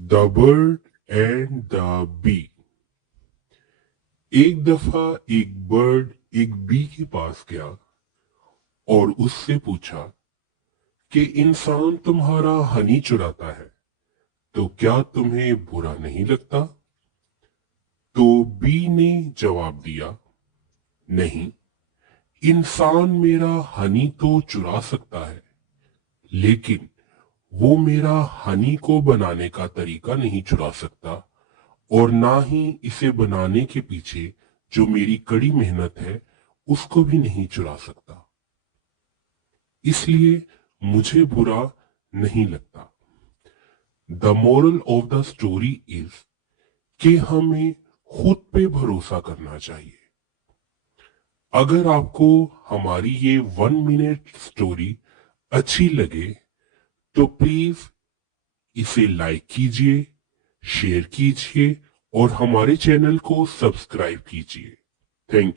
The bird and the bee. एक दफा एक बर्ड एक बी के पास गया और उससे पूछा कि इंसान तुम्हारा हनी चुराता है तो क्या तुम्हें बुरा नहीं लगता? तो बी ने जवाब दिया, नहीं, इंसान मेरा हनी तो चुरा सकता है, लेकिन वो मेरा हनी को बनाने का तरीका नहीं चुरा सकता, और ना ही इसे बनाने के पीछे जो मेरी कड़ी मेहनत है उसको भी नहीं चुरा सकता। इसलिए मुझे बुरा नहीं लगता। The moral of the story is कि हमें खुद पे भरोसा करना चाहिए। अगर आपको हमारी ये 1 मिनट स्टोरी अच्छी लगे तो प्लीज इसे लाइक कीजिए, शेयर कीजिए और हमारे चैनल को सब्सक्राइब कीजिए। Thank you.